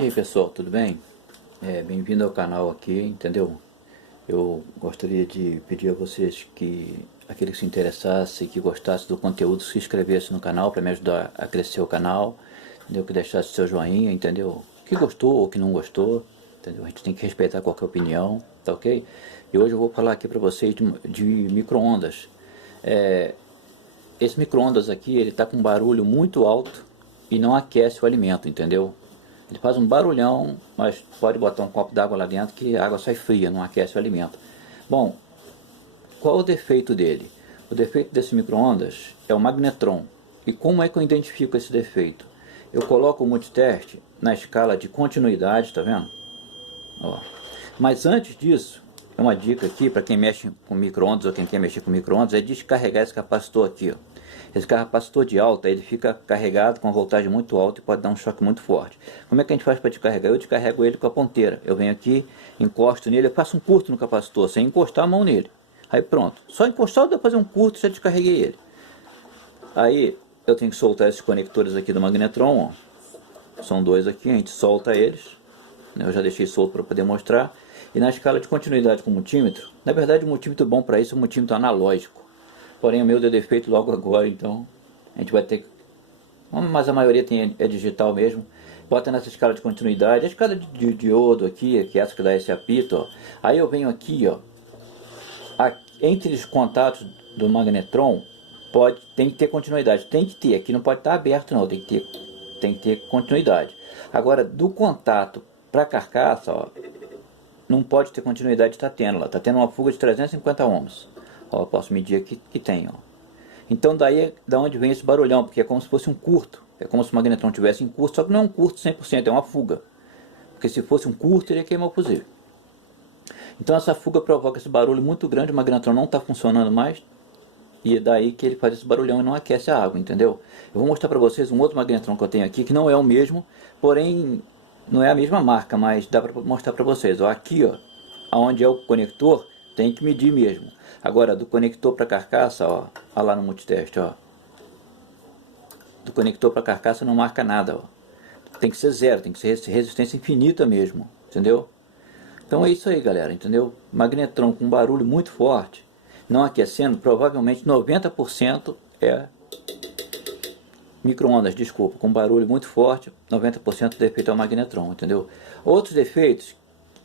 E aí pessoal, tudo bem? Bem-vindo ao canal aqui, entendeu? Eu gostaria de pedir a vocês que aquele que se interessasse, que gostasse do conteúdo, se inscrevesse no canal para me ajudar a crescer o canal, entendeu? Que deixasse seu joinha, entendeu? Que gostou ou que não gostou, entendeu? A gente tem que respeitar qualquer opinião, tá ok? E hoje eu vou falar aqui para vocês de micro-ondas. Esse micro-ondas aqui, ele está com um barulho muito alto e não aquece o alimento, entendeu? Ele faz um barulhão, mas pode botar um copo d'água lá dentro que a água sai fria, não aquece o alimento. Bom, qual o defeito dele? O defeito desse micro-ondas é o magnetron. E como é que eu identifico esse defeito? Eu coloco o multiteste na escala de continuidade, tá vendo? Ó. Mas antes disso, é uma dica aqui para quem mexe com micro-ondas ou quem quer mexer com micro-ondas, é descarregar esse capacitor aqui, ó. Esse capacitor de alta, ele fica carregado com uma voltagem muito alta e pode dar um choque muito forte. Como é que a gente faz para descarregar? Eu descarrego ele com a ponteira. Eu venho aqui, encosto nele, eu faço um curto no capacitor, sem encostar a mão nele. Aí pronto. Só encostar, eu fazer um curto, já descarreguei ele. Aí eu tenho que soltar esses conectores aqui do magnetron, ó. São dois aqui, a gente solta eles. Eu já deixei solto para poder mostrar. E na escala de continuidade com o multímetro, na verdade o multímetro bom para isso é o multímetro analógico. Porém o meu deu defeito logo agora, então a gente vai ter que... Mas a maioria é digital mesmo. Bota nessa escala de continuidade, a escala de diodo aqui, que é essa que dá esse apito, ó. Aí eu venho aqui, ó, entre os contatos do magnetron, tem que ter continuidade, tem que ter, aqui não pode estar aberto não, tem que ter continuidade. Agora, do contato para a carcaça, ó, não pode ter continuidade, está tendo lá, está tendo uma fuga de 350 ohms. Ó, eu posso medir aqui que tem, ó. Então daí é da onde vem esse barulhão, porque é como se fosse um curto, é como se o magnetron tivesse em curto, só que não é um curto 100%, é uma fuga. Porque se fosse um curto, ele ia queimar o fusível. Então essa fuga provoca esse barulho muito grande, o magnetron não está funcionando mais, e é daí que ele faz esse barulhão e não aquece a água, entendeu? Eu vou mostrar para vocês um outro magnetron que eu tenho aqui, que não é o mesmo, porém não é a mesma marca, mas dá para mostrar para vocês. Ó, aqui, ó, onde é o conector, tem que medir mesmo. Agora, do conector para carcaça, ó lá no multiteste, ó. Do conector para carcaça não marca nada, ó. Tem que ser zero, tem que ser resistência infinita mesmo, entendeu? Então é isso aí, galera, entendeu? Magnetron com barulho muito forte, não aquecendo, provavelmente 90% é micro-ondas, desculpa, com barulho muito forte, 90% defeito é o magnetron, entendeu? Outros defeitos,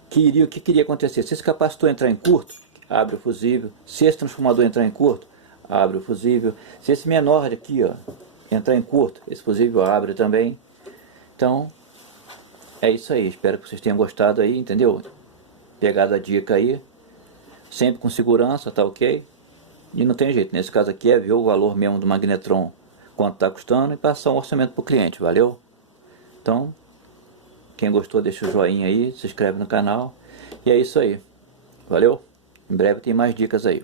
o que queria acontecer? Se esse capacitor entrar em curto, abre o fusível. Se esse transformador entrar em curto, abre o fusível. Se esse menor aqui, ó, entrar em curto, esse fusível abre também. Então, é isso aí. Espero que vocês tenham gostado aí, entendeu? Pegado a dica aí. Sempre com segurança, tá ok? E não tem jeito. Nesse caso aqui é ver o valor mesmo do magnetron, quanto está custando, e passar um orçamento para o cliente, valeu? Então, quem gostou deixa o joinha aí, se inscreve no canal. E é isso aí. Valeu? Em breve tem mais dicas aí.